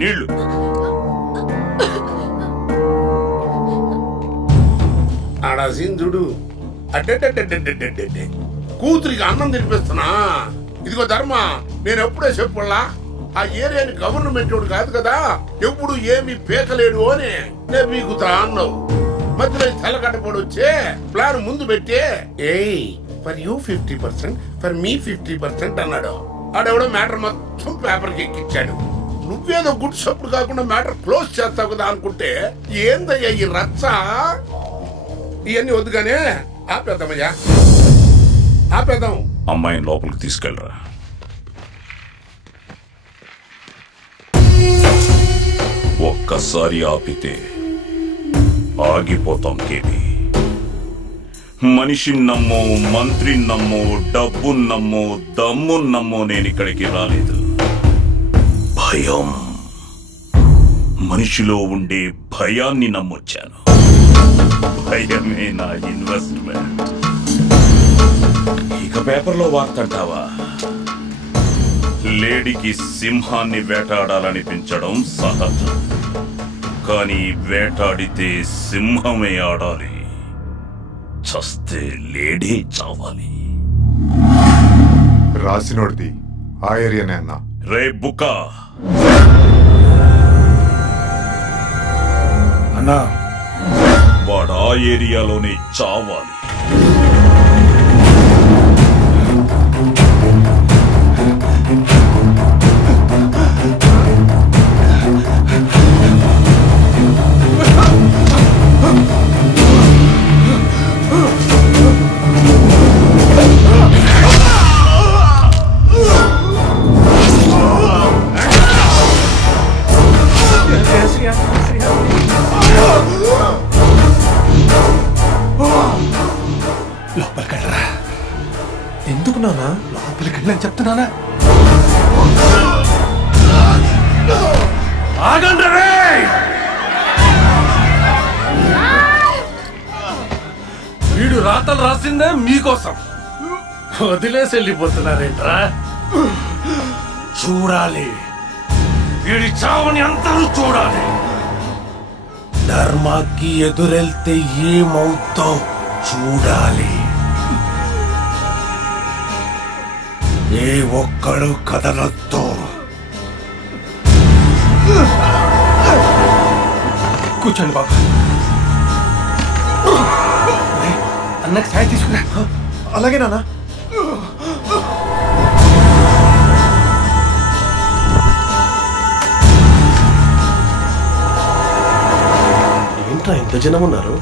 నీళ్లు. ఆడాసిందుడు అడ్డే కూతురికి అన్నం తినిపిస్తున్నా. ఇదిగో ధర్మ, నేను ఎప్పుడే చెప్పులా ఆ ఏరియాని గవర్నమెంట్ కాదు కదా, ఎప్పుడు ఏమి పేకలేడు అని నేను మీకుతా అన్నావు. మధ్యలో తెల్లగడ్డపడి వచ్చే ప్లాన్ ముందు పెట్టే ఫర్ యూ 50%, ఫర్ మీ 50% అన్నాడు. ఆడెవడో మ్యాటర్ మొత్తం పేపర్కి ఎక్కించాడు. నువ్వేదో గుడ్ సప్పుడు కాకుండా మ్యాటర్ క్లోజ్ చేస్తావు కదా అనుకుంటే ఏందయ్యా ఈ రచ్చ? ఇవన్నీ వద్దుగానే ఆపేద్దామయ్యా, ఆపేద్దాం. అమ్మాయిని లోపలికి తీసుకెళ్ళరా. ఒక్కసారి ఆపితే ఆగిపోతాం కేబీ. మనిషిని నమ్మో, మంత్రిని నమ్మో, డబ్బుని నమ్మో, దమ్ముని నమ్మో నేను ఇక్కడికి రాలేదు. భయం, మనిషిలో ఉండే భయాన్ని నమ్మొచ్చాను. భయమే నా ఇన్వెస్ట్మెంట్. ఇక పేపర్లో వార్త అంటావా? లేడీకి సింహాన్ని వేటాడాలనిపించడం సహజం, కానీ వేటాడితే సింహమే ఆడాలి, చస్తే లేడీ చావాలి. రాసినోడిది ఆ ఏరియానే అన్నా. రే బుక్కా అన్నా, వాడు ఆ ఏరియాలోనే చావాలి. లోపలికెళ్ళరా. ఎందుకు నాన్న లోపలికెళ్ళని చెప్తున్నానా? ఆగండి రే! వీడు రాతలు రాసిందే మీకోసం, వదిలేసి వెళ్ళిపోతున్నారేంట్రా? చూడాలి, వీడి చావుని అందరూ చూడాలి. ధర్మాకి ఎదురెళ్తే ఏమవుతో చూడాలి. ఏ ఒక్కడు కదలొద్దు. కూర్చోండి బాబా. అన్నకి సాయం తీసుకురా. అలాగే నాన్న. ఏంట్రా ఇంత జనం ఉన్నారు?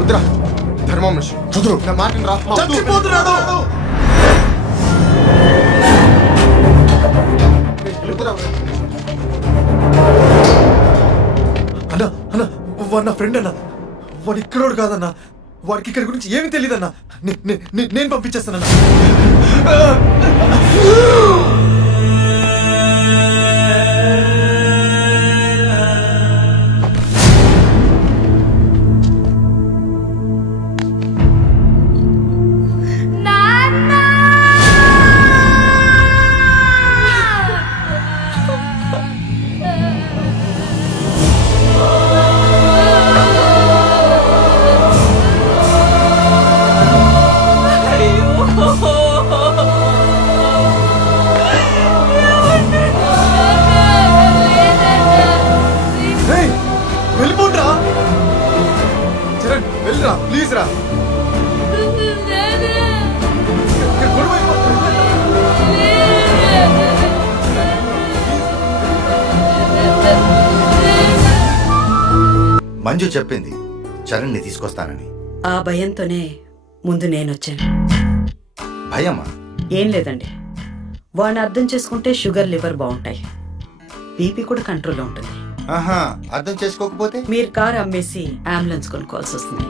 వద్దురా, ధర్మం మనిషి చదువు నా మాటని రా. చచ్చిపోతున్నాడు. అన్నా అన్నా, వాడు నా ఫ్రెండ్ అన్నా. వాడు ఇక్కడోడు కాదన్నా. వాడికి ఇక్కడ గురించి ఏమీ తెలియదన్నా. నేను పంపించేస్తానన్నా. వెళ్ళిపోండ్రా. చరణ్ వెళ్ళిరా ప్లీజ్ రా. మంజు చెప్పింది చరణ్ని తీసుకొస్తానని. ఆ భయంతోనే ముందు నేనొచ్చాను. భయమా? ఏం లేదండి, వాడిని అర్థం చేసుకుంటే షుగర్, లివర్ బాగుంటాయి, బీపీ కూడా కంట్రోల్లో ఉంటుంది. ఆహా, అర్థం చేసుకోకపోతే మీరు కారు అమ్మేసి అంబులెన్స్ కొనుక్కోవాల్సి వస్తుంది.